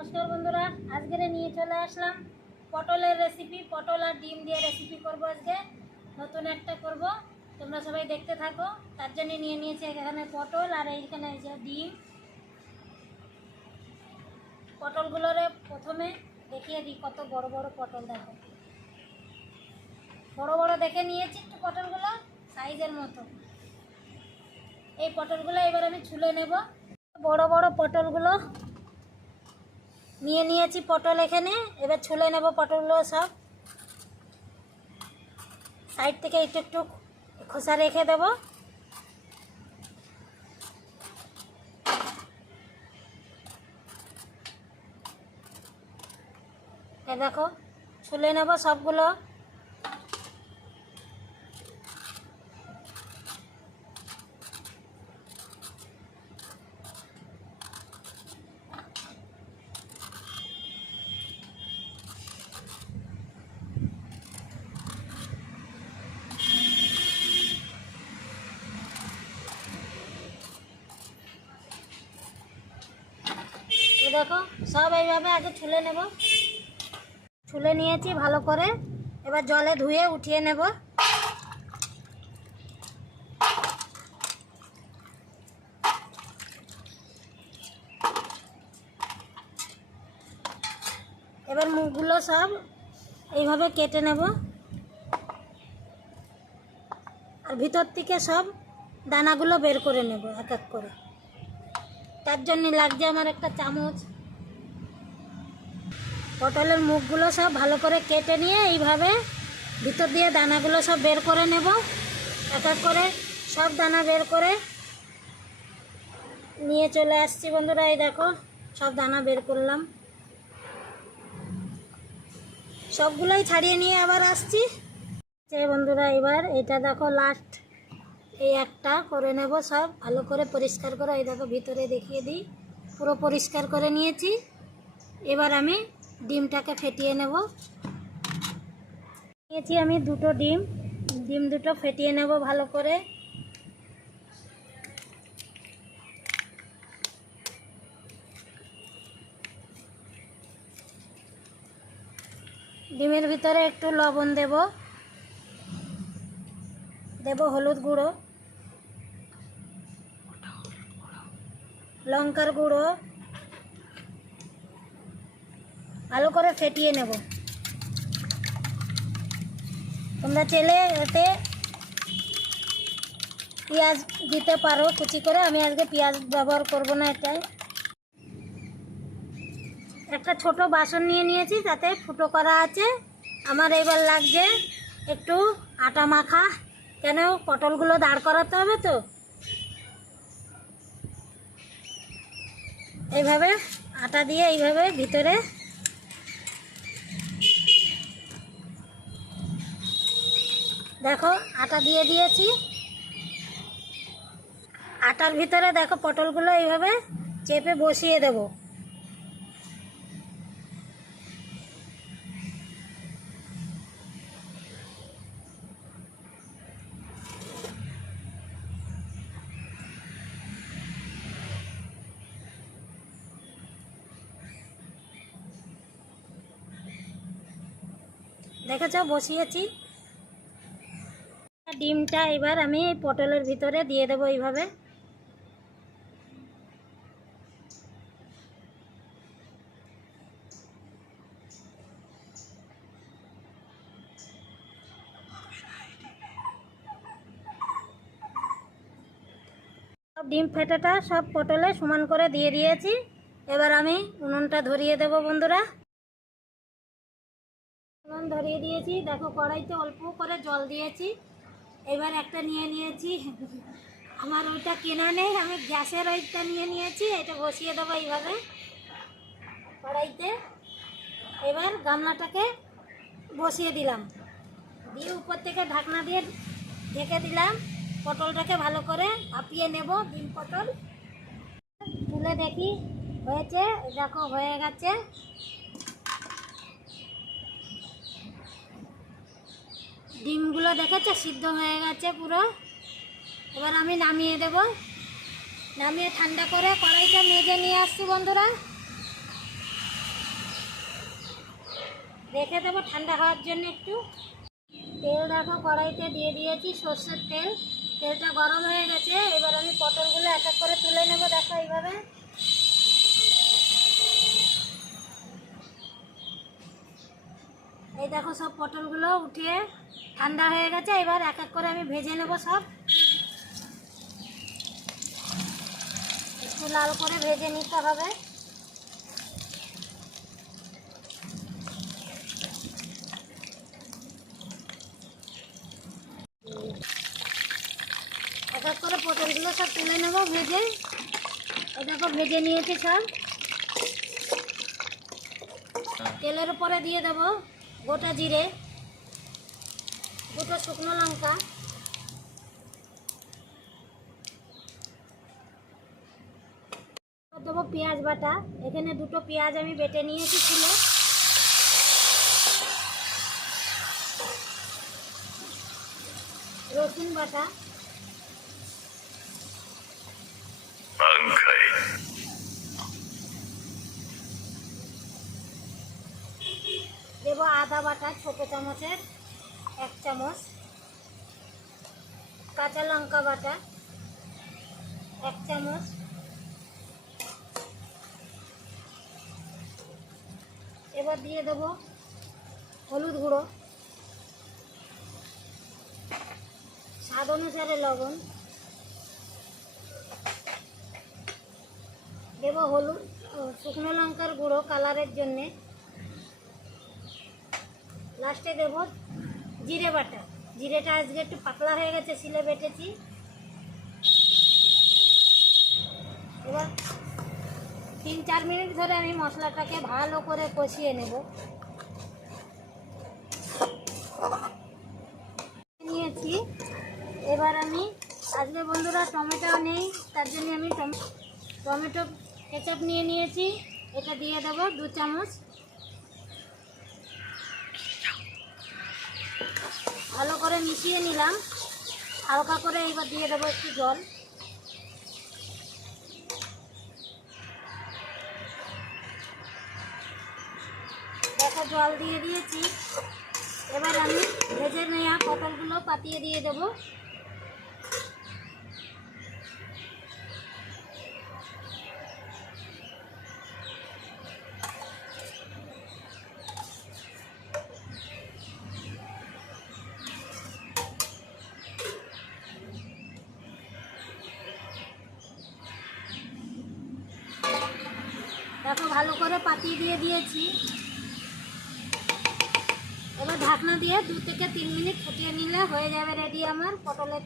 নমস্কার বন্ধুরা আজকে নিয়ে চলে আসলাম পটলের রেসিপি পটল আর ডিম দিয়ে রেসিপি করব আজকে। নতুন একটা করব। তোমরা সবাই দেখতে থাকো, তার জন্য নিয়ে নিয়েছি এখানে পটল আর এইখানে যে ডিম। পটলগুলোরে প্রথমে দেখিয়ে দিই, কত বড় বড় পটল দেখো। বড় বড় দেখে নিয়েছি একটু পটলগুলো, সাইজের মতো। এই পটলগুলো এবার আমি ছুলে নেব। বড় বড় পটলগুলো নিয়ে নিয়েছি পটল এখানে, এবার ছুলে নেব পটলগুলো সব। সাইড থেকে একটু একটু খোসা রেখে দেব। দেখো, ছুলে নেব সবগুলো। দেখো, সব এইভাবে আগে ছুলে নেব। ছুলে নিয়েছি ভালো করে। এবার জলে ধুয়ে উঠিয়ে নেব। এবার মুখগুলো সব এইভাবে কেটে নেব। আর ভিতর থেকে সব দানাগুলো বের করে নেব এক এক করে। তার জন্য লাগছে আমার একটা চামচ। পটলের মুখগুলো সব ভালো করে কেটে নিয়ে এইভাবে ভিতর দিয়ে দানাগুলো সব বের করে নেব। এক এক করে সব দানা বের করে নিয়ে চলে আসছি বন্ধুরা, এই দেখো, সব দানা বের করলাম। সবগুলোই ছাড়িয়ে নিয়ে আবার আসছি। বন্ধুরা, এবার এটা দেখো লাস্ট এই একটা করে নেব সব। ভালো করে পরিষ্কার করে, এই দেখো ভিতরে দেখিয়ে দিই। পুরো পরিষ্কার করে নিয়েছি। এবার আমি ডিমটাকে ফেটিয়ে নেব। নিয়েছি আমি দুটো ডিম। ডিম দুটো ফেটিয়ে নেব ভালো করে। ডিমের ভিতরে একটু লবণ দেব। দেব হলুদ গুঁড়ো। লঙ্কার গুঁড়ো। ভালো করে ফেটিয়ে নেব। তোমরা চেলে এতে পেঁয়াজ দিতে পারো, কুচি করে। আমি আজকে পেঁয়াজ ব্যবহার করব না এটাই। একটা ছোট বাসন নিয়ে নিয়েছি তাতে ফুটো করা আছে। আমার এবার লাগছে একটু আটা মাখা। কেন? পটলগুলো দাঁড় করাতে হবে তো। এইভাবে আটা দিয়ে এইভাবে ভিতরে দেখো, আটা দিয়ে দিয়েছি। আটার ভিতরে দেখো, পটলগুলো এইভাবে চেপে বসিয়ে দেব। দেখেছ বসিয়েছি ডিমটা এবার আমি পটলের ভিতরে দিয়ে দেবো এইভাবে। ডিম ফেটাটা সব পটলে সমান করে দিয়ে দিয়েছি। এবার আমি উনুনটা ধরিয়ে দেব বন্ধুরা। ধরিয়ে দিয়েছি। দেখো কড়াইতে অল্প করে জল দিয়েছি। এবার একটা নিয়ে নিয়েছি। আমার ওইটা কেনা নেই, আমি গ্যাসের ওইটা নিয়ে নিয়েছি। এটা বসিয়ে দেবো এইভাবে কড়াইতে। এবার গামলাটাকে বসিয়ে দিলাম। দিয়ে উপর থেকে ঢাকনা দিয়ে ঢেকে দিলাম। পটলটাকে ভালো করে ভাপিয়ে নেব ডিম পটল। তুলে দেখি, হয়েছে? দেখো, হয়ে গেছে। ডিমগুলো দেখেছে? সিদ্ধ হয়ে গেছে পুরো। এবার আমি নামিয়ে দেব। নামিয়ে ঠান্ডা করে কড়াইটা মেজে নিয়ে আসছি বন্ধুরা। রেখে দেবো ঠান্ডা হওয়ার জন্য একটু। তেল দেখো, কড়াইতে দিয়ে দিয়েছি সর্ষের তেল। তেলটা গরম হয়ে গেছে। এবার আমি পটলগুলো এক এক করে তুলে নেব, দেখো এইভাবে। এই দেখো সব পটলগুলো উঠিয়ে ঠান্ডা হয়ে গেছে, এবার এক এক করে আমি ভেজে নেব সব। একটু লাল করে ভেজে নিতে হবে। এক এক করে পটলগুলো সব তুলে নেব ভেজে। এই দেখো ভেজে নিয়েছি সব। তেলের উপরে দিয়ে দেবো। গোটা জিরে, দুটো শুকনো লঙ্কা দেবো পেঁয়াজ বাটা। এখানে দুটো পেঁয়াজ আমি বেটে নিয়েছি ছিল রসুন বাটা দেবো আদা বাটা ছোটো চামচের এক চামচ, কাঁচা লঙ্কা বাটা এক চামচ, এবার দিয়ে দেবো হলুদ গুঁড়ো, স্বাদ অনুসারে লবণ, দেবো হলুদ শুকনো লঙ্কার গুঁড়ো কালারের জন্যে। লাস্টে দেব জিরে বাটা। জিরেটা আজকে একটু পাতলা হয়ে গেছে, শিলে বেটেছি। এবার তিন চার মিনিট ধরে আমি মশলাটাকে ভালো করে কষিয়ে নেব। নিয়েছি। এবার আমি, আজকে বন্ধুরা টমেটো নেই, তার জন্য আমি টম- টমেটো কেচাপ নিয়ে নিয়েছি। এটা দিয়ে দেবো দু চামচ। ভালো করে মিশিয়ে নিলাম। হালকা করে এবার দিয়ে দেবো একটু জল। দেখো, জল দিয়ে দিয়েছি। এবার আমি ভেজে নেওয়া পটলগুলো পাতিয়ে দিয়ে দেবো। দেখো, ভালো করে পাতিয়ে দিয়ে দিয়েছি। এবার ঢাকনা দিয়ে দু থেকে তিন মিনিট ফুটিয়ে নিলে হয়ে যাবে রেডি আমার পটলের।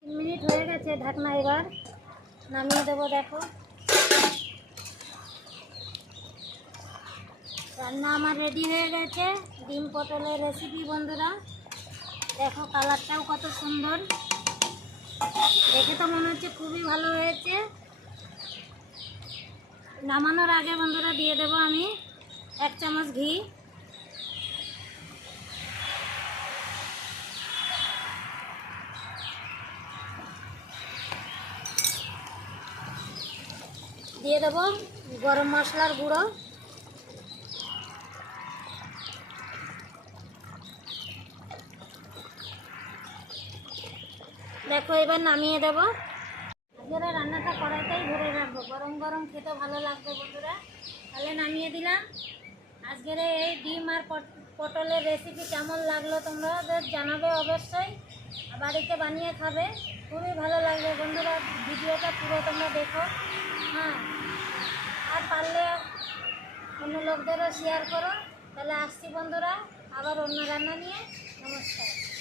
তিন মিনিট হয়ে গেছে ঢাকনা এবার। নামিয়ে দেবো, দেখো। রান্না আমার রেডি হয়ে গেছে। ডিম পটলের রেসিপি বন্ধুরা। দেখো কালারটাও কত সুন্দর। দেখে তো মনে হচ্ছে খুবই ভালো হয়েছে। নামানোর আগে বন্ধুরা দিয়ে দেব আমি এক চামচ ঘি। দিয়ে দেব গরম মশলার গুঁড়ো। দেখো এবার নামিয়ে দেবো। আজকের রান্নাটা কড়াইতেই ভরে রাখব। গরম গরম খেতে ভালো লাগবে বন্ধুরা। তাহলে নামিয়ে দিলাম। আজকের এই ডিম আর পট- পটলের রেসিপি কেমন লাগল তোমরা জানাবে অবশ্যই। বাড়িতে বানিয়ে খাবে। খুবই ভালো লাগবে বন্ধুরা। ভিডিওটা পুরো তোমরা দেখো। হ্যাঁ। আর পারলে অন্য লোকদেরও শেয়ার করো। তাহলে আসছি বন্ধুরা। আবার অন্য রান্না নিয়ে। নমস্কার।